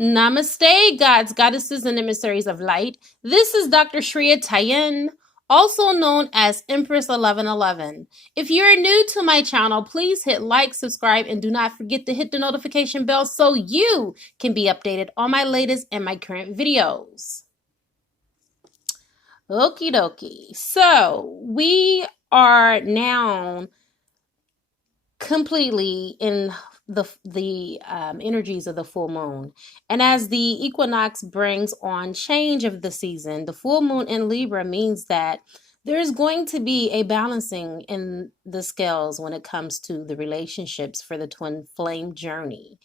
Namaste, gods, goddesses, and emissaries of light. This is Dr. Shreya Tayen, also known as Empress 1111. If you're new to my channel, please hit like, subscribe, and do not forget to hit the notification bell so you can be updated on my latest and my current videos. Okie dokie. So we are now completely in the energies of the full moon, and as the equinox brings on change of the season, the full moon in Libra means that there's going to be a balancing in the scales when it comes to the relationships for the twin flame journey.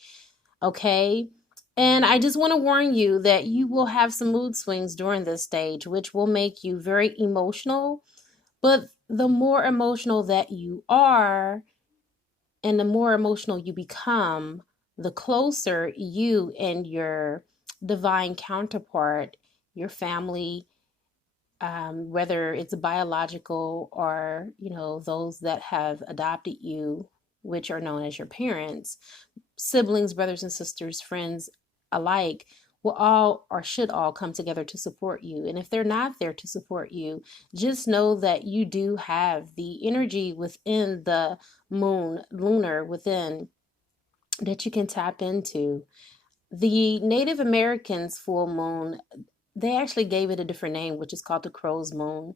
Okay, and I just want to warn you that you will have some mood swings during this stage, which will make you very emotional. But the more emotional that you are, and the more emotional you become, the closer you and your divine counterpart, your family, whether it's biological or, those that have adopted you, which are known as your parents, siblings, brothers and sisters, friends alike, will all or should all come together to support you. And if they're not there to support you, just know that you do have the energy within the lunar within, that you can tap into. The Native Americans full moon, they actually gave it a different name, which is called the crow's moon.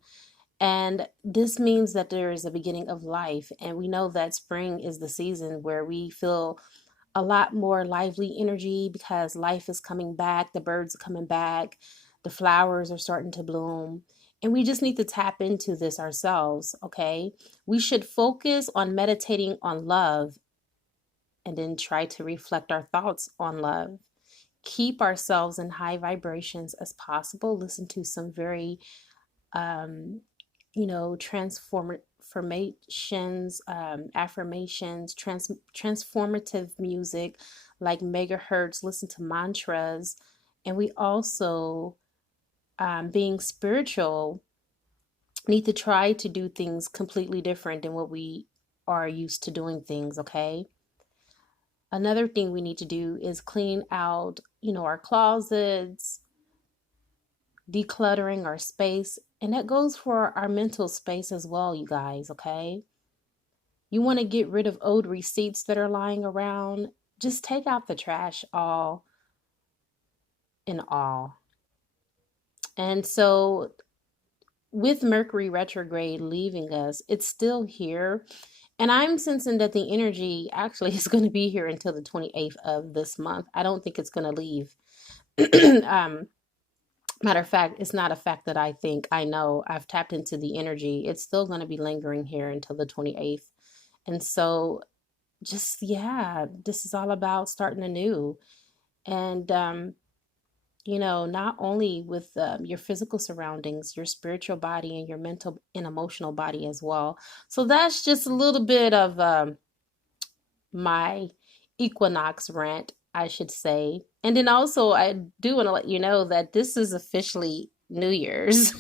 And this means that there is a beginning of life. And we know that spring is the season where we feel a lot more lively energy because life is coming back, the birds are coming back, the flowers are starting to bloom, and we just need to tap into this ourselves, okay? We should focus on meditating on love and then try to reflect our thoughts on love. Keep ourselves in high vibrations as possible. Listen to some very, transformations, affirmations, transformative music like megahertz. Listen to mantras. And we also, being spiritual, need to try to do things completely different than what we are used to doing things, okay? Another thing we need to do is clean out, our closets, decluttering our space, and that goes for our mental space as well, you guys, okay? You want to get rid of old receipts that are lying around. Just take out the trash all in all. And so with Mercury retrograde leaving us, it's still here. And I'm sensing that the energy actually is going to be here until the 28th of this month. I don't think it's going to leave. Matter of fact, it's not a fact that I think. I know. I've tapped into the energy. It's still going to be lingering here until the 28th. And so just, this is all about starting anew. And, not only with your physical surroundings, your spiritual body and your mental and emotional body as well. So that's just a little bit of my equinox rant, I should say. And then also I do want to let you know that this is officially New Year's.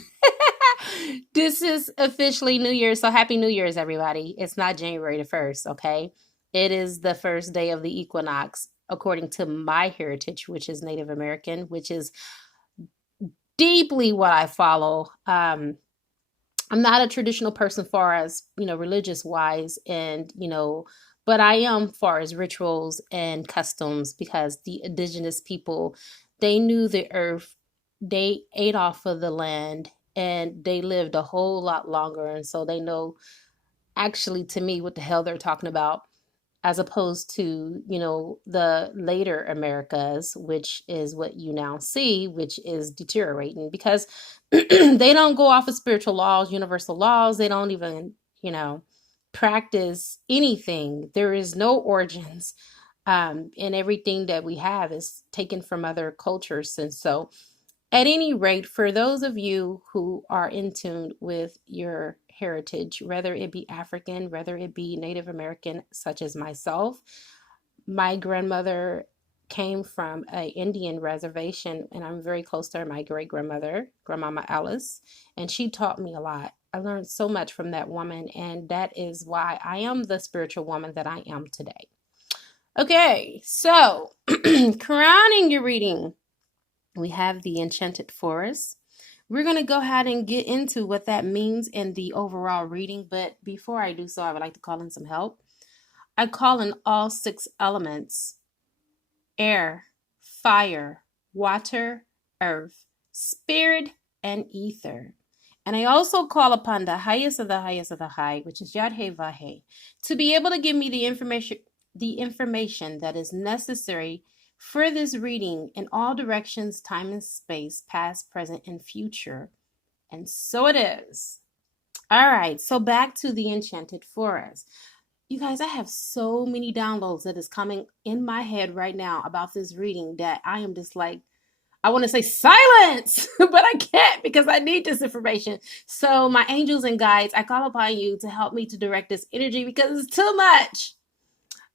This is officially New Year's. So happy New Year's, everybody. It's not January the 1st, okay? It is the first day of the equinox, according to my heritage, which is Native American, which is deeply what I follow. I'm not a traditional person far as, religious wise, and, but I am far as rituals and customs, because the indigenous people, they knew the earth, they ate off of the land, and they lived a whole lot longer. And so they know, actually, to me, what the hell they're talking about, as opposed to, the later Americas, which is what you now see, which is deteriorating because they don't go off of spiritual laws, universal laws. They don't even, practice anything. There is no origins. And everything that we have is taken from other cultures. And so at any rate, for those of you who are in tune with your heritage, whether it be African, whether it be Native American, such as myself, my grandmother came from an Indian reservation, and I'm very close to her, my great-grandmother, Grandmama Alice, and she taught me a lot. I learned so much from that woman, and that is why I am the spiritual woman that I am today. Okay, so crowning your reading, we have the Enchanted Forest. We're going to go ahead and get into what that means in the overall reading. But before I do so, I would like to call in some help. I call in all 6 elements: air, fire, water, earth, spirit, and ether. And I also call upon the highest of the highest of the high, which is Yadhe Vahe, to be able to give me the information that is necessary for this reading in all directions, time and space, past, present, and future. And so it is. All right, so back to the Enchanted Forest. You guys, I have so many downloads that is coming in my head right now about this reading that I am just like, I want to say silence, but I can't because I need this information. So my angels and guides, I call upon you to help me to direct this energy because it's too much.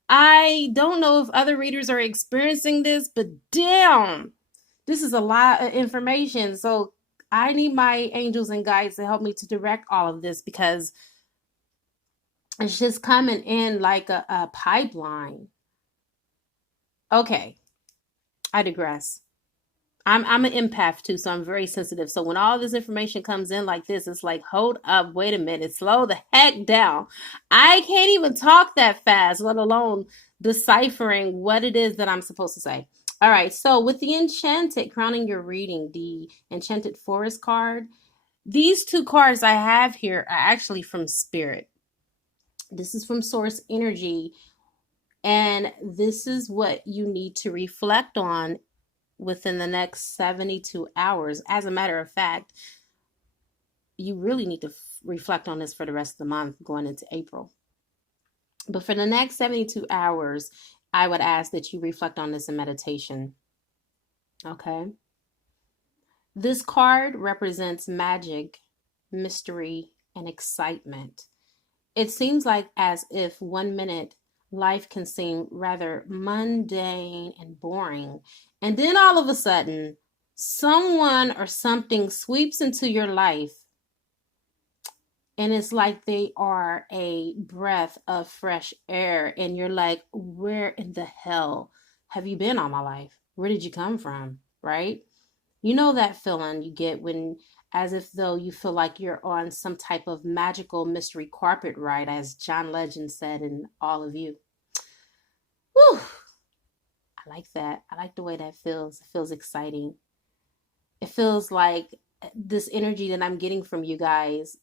I don't know if other readers are experiencing this, but damn, this is a lot of information. So I need my angels and guides to help me to direct all of this because it's just coming in like a pipeline. Okay, I digress. I'm an empath too, so I'm very sensitive. So when all this information comes in like this, it's like, hold up, wait a minute, slow the heck down. I can't even talk that fast, let alone deciphering what it is that I'm supposed to say. All right, so with the Enchanted, crowning your reading, the Enchanted Forest card, these 2 cards I have here are actually from Spirit. This is from Source Energy, and this is what you need to reflect on within the next 72 hours. As a matter of fact, you really need to reflect on this for the rest of the month going into April. But for the next 72 hours, I would ask that you reflect on this in meditation. Okay? This card represents magic, mystery, and excitement. It seems like as if 1 minute life can seem rather mundane and boring, and then all of a sudden, someone or something sweeps into your life, and it's like they are a breath of fresh air, and you're like, where in the hell have you been all my life? Where did you come from? Right? You know that feeling you get when, as if though you feel like you're on some type of magical mystery carpet ride, as John Legend said in All of You. Whew. I like that. I like the way that feels. It feels exciting. It feels like this energy that I'm getting from you guys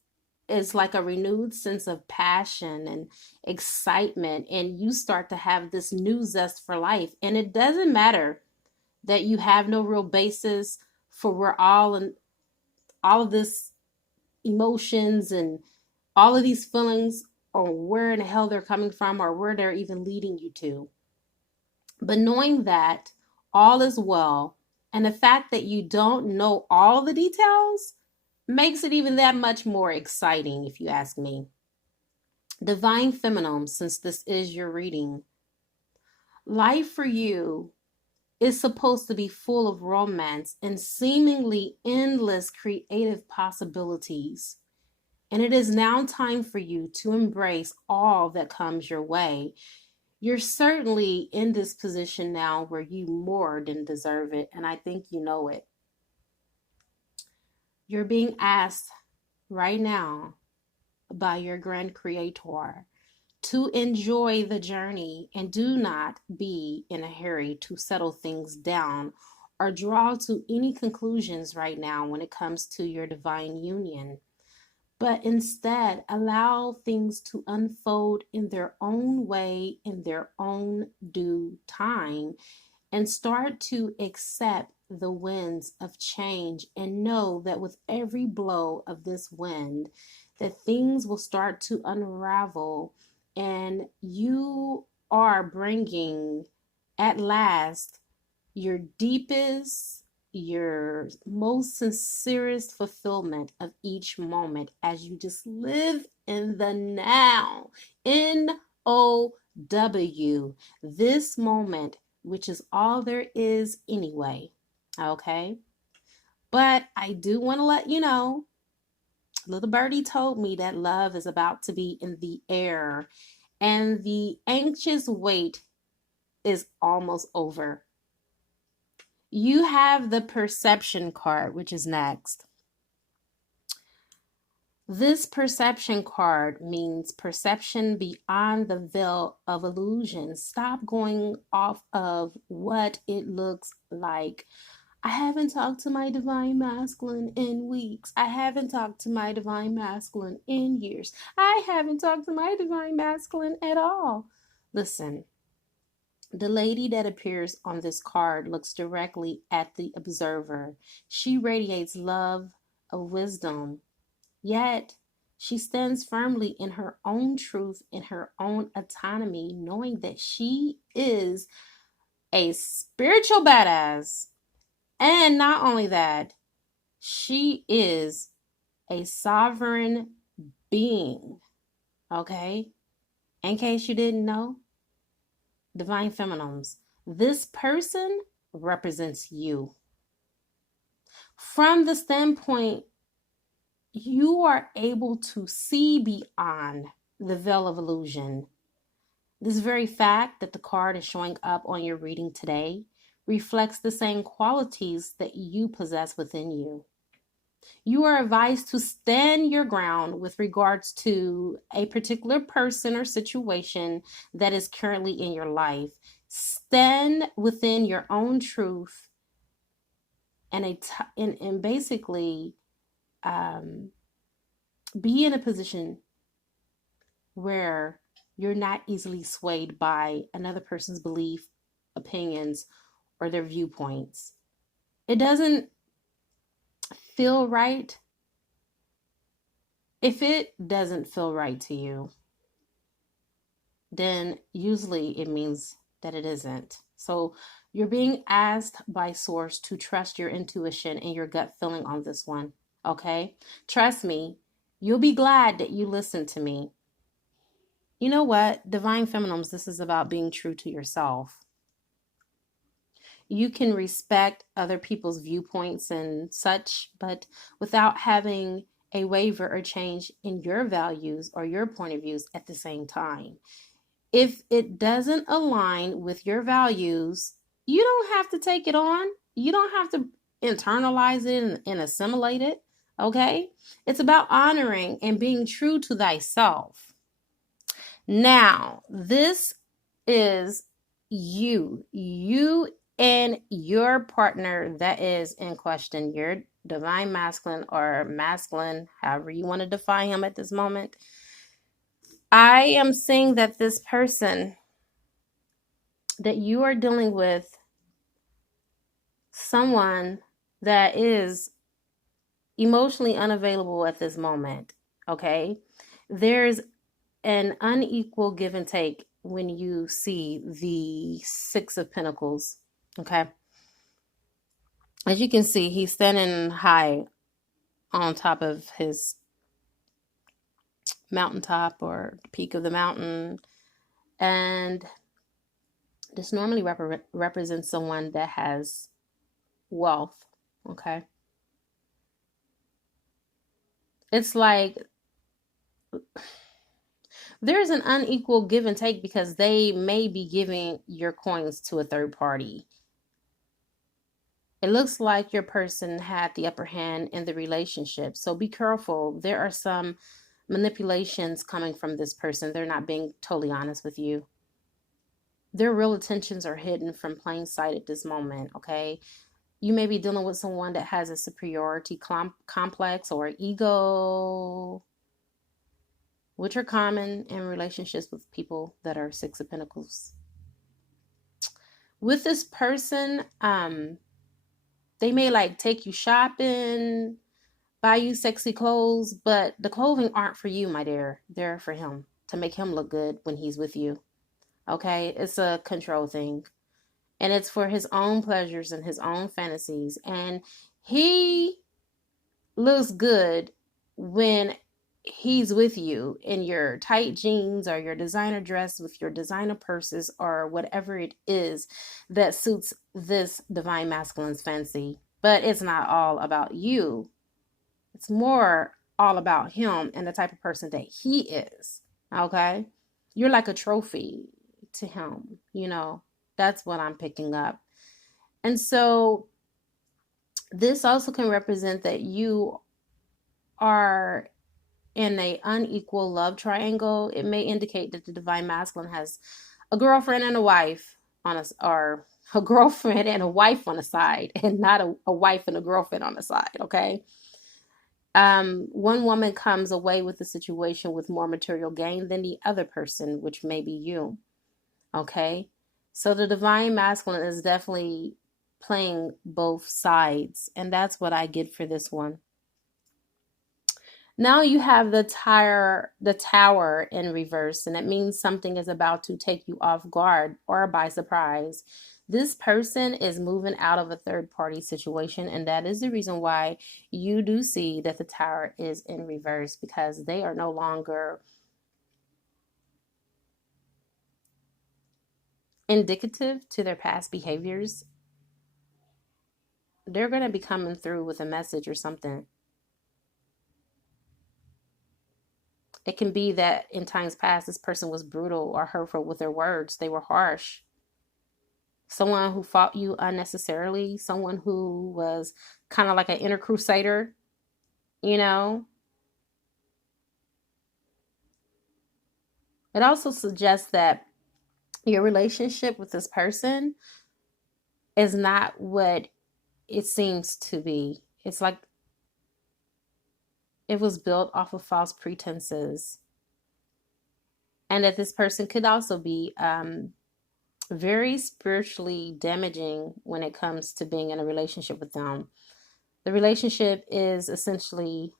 is like a renewed sense of passion and excitement, and you start to have this new zest for life. And it doesn't matter that you have no real basis for where all of this emotions and all of these feelings, or where in the hell they're coming from, or where they're even leading you to. But knowing that all is well, and the fact that you don't know all the details, makes it even that much more exciting, if you ask me. Divine Feminine, since this is your reading, life for you is supposed to be full of romance and seemingly endless creative possibilities. And it is now time for you to embrace all that comes your way. You're certainly in this position now where you more than deserve it, and I think you know it. You're being asked right now by your grand creator to enjoy the journey and do not be in a hurry to settle things down or draw to any conclusions right now when it comes to your divine union. But instead, allow things to unfold in their own way, in their own due time, and start to accept the winds of change, and know that with every blow of this wind, that things will start to unravel, and you are bringing at last your deepest, your most sincerest fulfillment of each moment as you just live in the now. N-O-W. This moment, which is all there is anyway. Okay? But I do want to let you know, little birdie told me that love is about to be in the air, and the anxious wait is almost over. You have the perception card, which is next. This perception card means perception beyond the veil of illusion. Stop going off of what it looks like. I haven't talked to my divine masculine in weeks. I haven't talked to my divine masculine in years. I haven't talked to my divine masculine at all. Listen, the lady that appears on this card looks directly at the observer. She radiates love of wisdom, yet she stands firmly in her own truth, in her own autonomy, knowing that she is a spiritual badass. And not only that, she is a sovereign being. Okay? In case you didn't know, divine feminines, this person represents you. From the standpoint, you are able to see beyond the veil of illusion. This very fact that the card is showing up on your reading today reflects the same qualities that you possess within you. You are advised to stand your ground with regards to a particular person or situation that is currently in your life. Stand within your own truth and basically be in a position where you're not easily swayed by another person's belief, opinions, or their viewpoints. It doesn't feel right. If it doesn't feel right to you, then usually it means that it isn't. So you're being asked by Source to trust your intuition and your gut feeling on this one, okay? Trust me, you'll be glad that you listened to me. You know what? Divine Feminines, this is about being true to yourself. You can respect other people's viewpoints and such, but without having a waver or change in your values or your point of views at the same time. If it doesn't align with your values, you don't have to take it on. You don't have to internalize it and assimilate it, okay? It's about honoring and being true to thyself. Now, this is you and your partner that is in question, your divine masculine or masculine, however you want to define him at this moment. I am seeing that this person that you are dealing with, someone that is emotionally unavailable at this moment, okay? There's an unequal give and take when you see the Six of Pentacles, okay? As you can see, he's standing high on top of his mountaintop or peak of the mountain, and this normally represents someone that has wealth, okay? It's like there's an unequal give and take because they may be giving your coins to a third party. It looks like your person had the upper hand in the relationship, so be careful. There are some manipulations coming from this person. They're not being totally honest with you. Their real intentions are hidden from plain sight at this moment, okay? You may be dealing with someone that has a superiority complex or ego, which are common in relationships with people that are Six of Pentacles. With this person, they may like take you shopping, buy you sexy clothes, but the clothing aren't for you, my dear. They're for him, to make him look good when he's with you. Okay? It's a control thing. And it's for his own pleasures and his own fantasies. And he looks good when he's with you in your tight jeans or your designer dress with your designer purses or whatever it is that suits this divine masculine's fancy. But it's not all about you. It's more all about him and the type of person that he is. Okay? You're like a trophy to him, you know. That's what I'm picking up. And so this also can represent that you are in a unequal love triangle. It may indicate that the divine masculine has a girlfriend and a wife on a, or a girlfriend and a wife on the side, and not a wife and a girlfriend on the side. Okay. One woman comes away with the situation with more material gain than the other person, which may be you. Okay. So the divine masculine is definitely playing both sides, and that's what I get for this one. Now you have the tower in reverse, and it means something is about to take you off guard or by surprise. This person is moving out of a third party situation, and that is the reason why you do see that the tower is in reverse, because they are no longer indicative to their past behaviors. They're going to be coming through with a message or something. It can be that in times past, this person was brutal or hurtful with their words. They were harsh. Someone who fought you unnecessarily. Someone who was kind of like an inner crusader, you know. It also suggests that your relationship with this person is not what it seems to be. It's like it was built off of false pretenses. And that this person could also be very spiritually damaging when it comes to being in a relationship with them. The relationship is essentially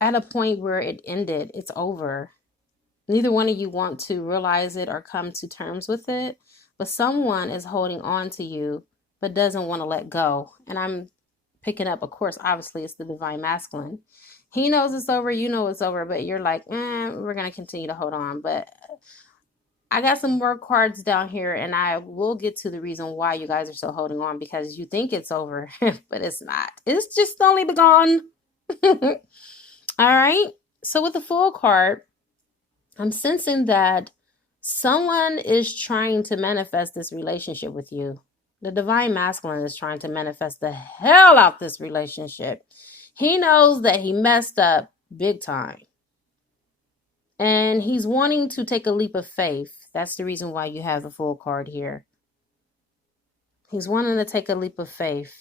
at a point where it ended. It's over. Neither one of you want to realize it or come to terms with it, but someone is holding on to you but doesn't want to let go. And I'm picking up, of course, obviously it's the divine masculine. He knows it's over, you know it's over, but you're like, we're going to continue to hold on. But I got some more cards down here, and I will get to the reason why you guys are still holding on, because you think it's over, but it's not. It's just only begun. All right. So with the Fool card, I'm sensing that someone is trying to manifest this relationship with you. The divine masculine is trying to manifest the hell out this relationship. He knows that he messed up big time. And he's wanting to take a leap of faith. That's the reason why you have the Fool card here. He's wanting to take a leap of faith.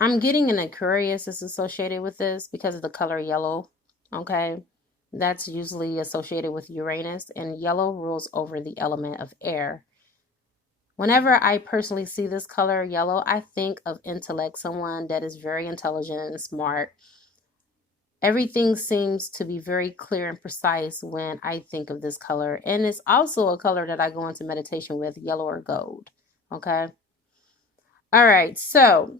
I'm getting an Aquarius is associated with this because of the color yellow. Okay. That's usually associated with Uranus, and yellow rules over the element of air. Whenever I personally see this color yellow, I think of intellect, someone that is very intelligent and smart. Everything seems to be very clear and precise when I think of this color. And it's also a color that I go into meditation with, yellow or gold. Okay. All right. So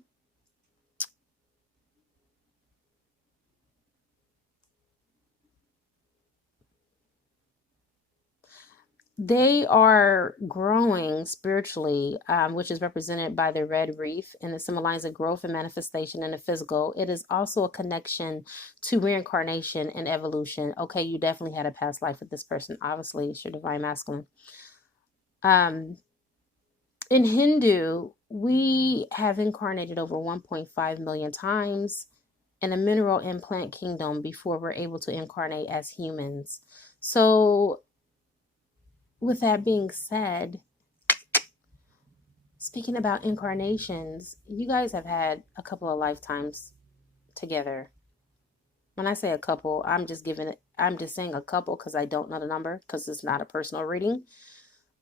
they are growing spiritually, which is represented by the red reef, and it symbolizes growth and manifestation in the physical. It is also a connection to reincarnation and evolution. Okay, you definitely had a past life with this person. Obviously, it's your divine masculine. In Hindu, we have incarnated over 1.5 million times in the mineral and plant kingdom before we're able to incarnate as humans. So with that being said, speaking about incarnations, you guys have had a couple of lifetimes together. When I say a couple, I'm just saying a couple because I don't know the number, because it's not a personal reading.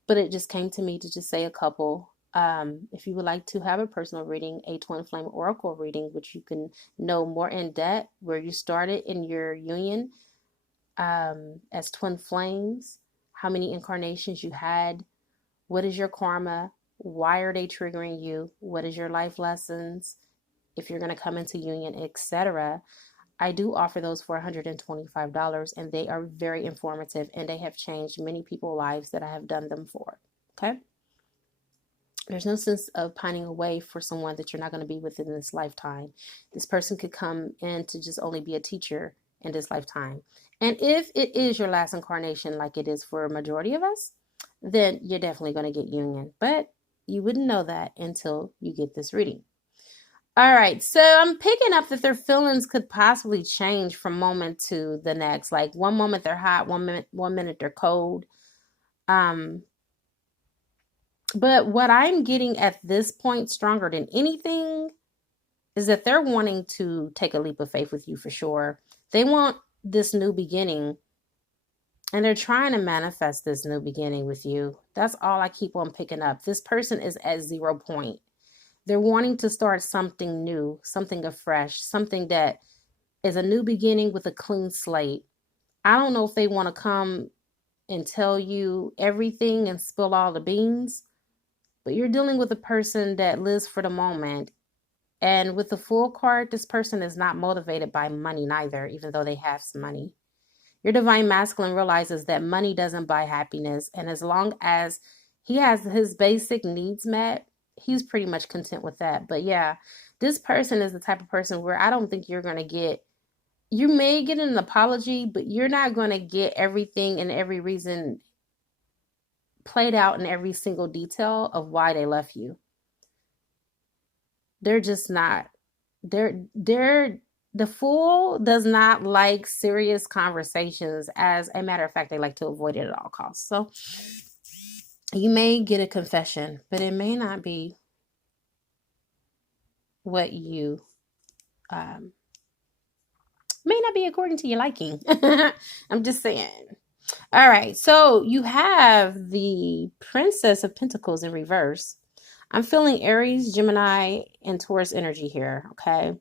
But it just came to me to just say a couple. If you would like to have a personal reading, a twin flame oracle reading, which you can know more in depth, where you started in your union as twin flames, how many incarnations you had, what is your karma, why are they triggering you, what is your life lessons, if you're going to come into union, etc. I do offer those for $125, and they are very informative, and they have changed many people's lives that I have done them for. Okay? There's no sense of pining away for someone that you're not going to be with in this lifetime. This person could come in to just only be a teacher in this lifetime. And if it is your last incarnation, like it is for a majority of us, then you're definitely going to get union. But you wouldn't know that until you get this reading. All right, so I'm picking up that their feelings could possibly change from moment to the next. Like one moment they're hot, one minute they're cold. But what I'm getting at this point, stronger than anything, is that they're wanting to take a leap of faith with you for sure. They want this new beginning, and they're trying to manifest this new beginning with you. That's all I keep on picking up. This person is at 0 point. They're wanting to start something new, something afresh, something that is a new beginning with a clean slate. I don't know if they want to come and tell you everything and spill all the beans, but you're dealing with a person that lives for the moment. And with the Fool card, this person is not motivated by money neither, even though they have some money. Your divine masculine realizes that money doesn't buy happiness. And as long as he has his basic needs met, he's pretty much content with that. But yeah, this person is the type of person where I don't think you're going to get, you may get an apology, but you're not going to get everything and every reason played out in every single detail of why they left you. They're just not, the Fool does not like serious conversations. As a matter of fact, they like to avoid it at all costs. So you may get a confession, but it may not be what you, may not be according to your liking. I'm just saying. All right. So you have the Princess of Pentacles in reverse. I'm feeling Aries, Gemini, and Taurus energy here. Okay.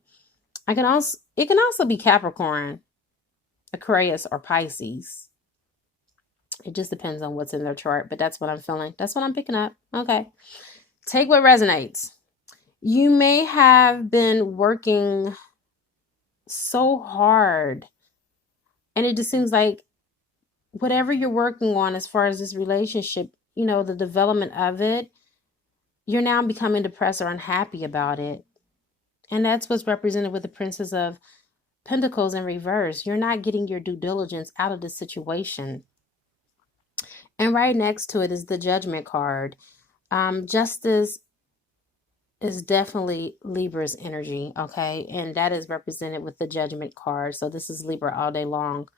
It can also be Capricorn, Aquarius, or Pisces. It just depends on what's in their chart, but that's what I'm feeling. That's what I'm picking up. Okay. Take what resonates. You may have been working so hard, and it just seems like whatever you're working on as far as this relationship, you know, the development of it, you're now becoming depressed or unhappy about it. And that's what's represented with the Princess of Pentacles in reverse. You're not getting your due diligence out of the situation. And right next to it is the Judgment card. Justice is definitely Libra's energy, okay? And that is represented with the Judgment card. So this is Libra all day long,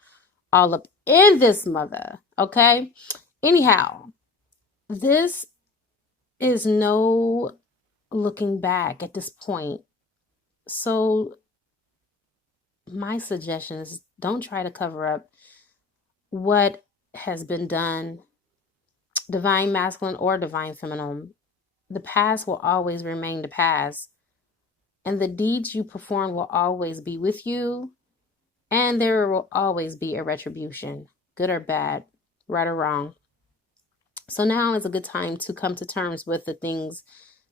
all up in this mother, okay? Anyhow, this is no looking back at this point. So my suggestion is don't try to cover up what has been done, divine masculine or divine feminine. The past will always remain the past, and the deeds you perform will always be with you, and there will always be a retribution, good or bad, right or wrong. So now is a good time to come to terms with the things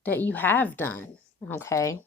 that you have done, okay?